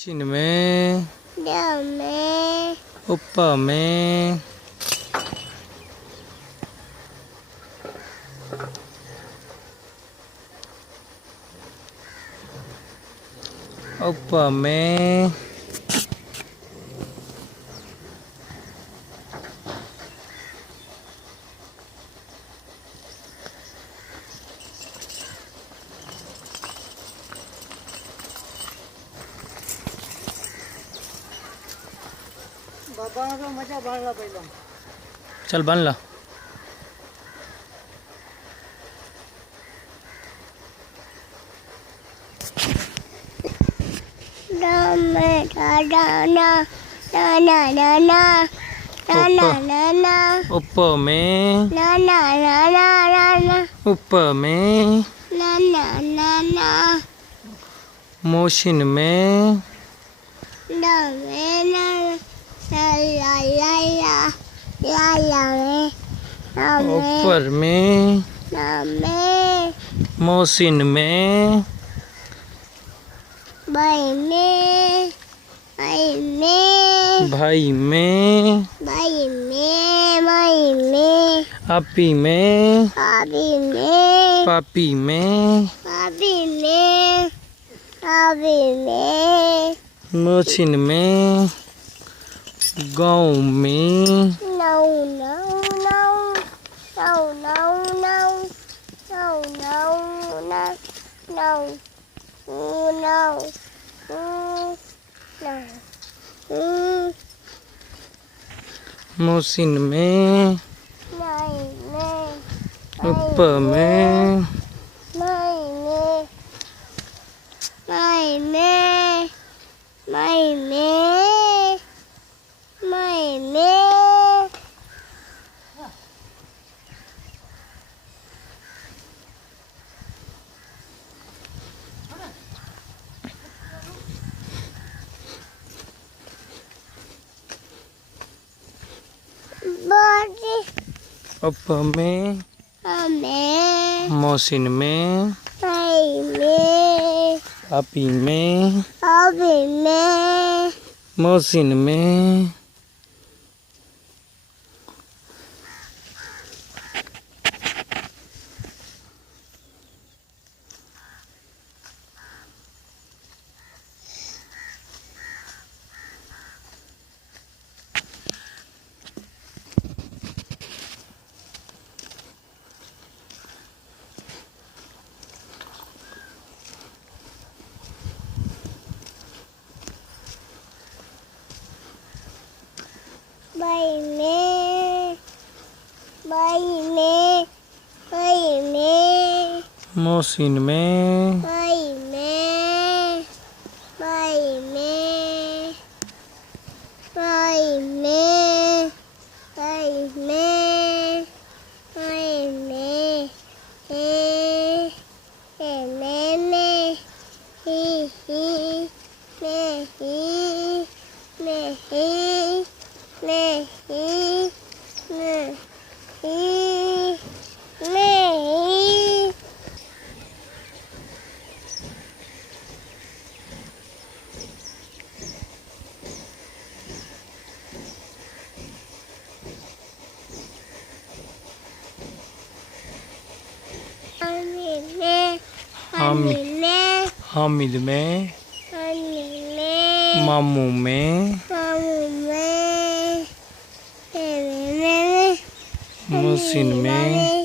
छिन में, में, उपा में, उपा में, बाबा मजा बांध ला पहला। चल बन ला। में ना उप में, ना उप में, ना मोशिन में, ऊपर में, मोशिन में, भाई में, आपी में, पापी में, मोशिन में, गाँव में, मोशिन में, उप में, उप में, मोशिन में, आपी में, मोशिन में, मोशिन में, हामिद में, मामू में, मोशिन में,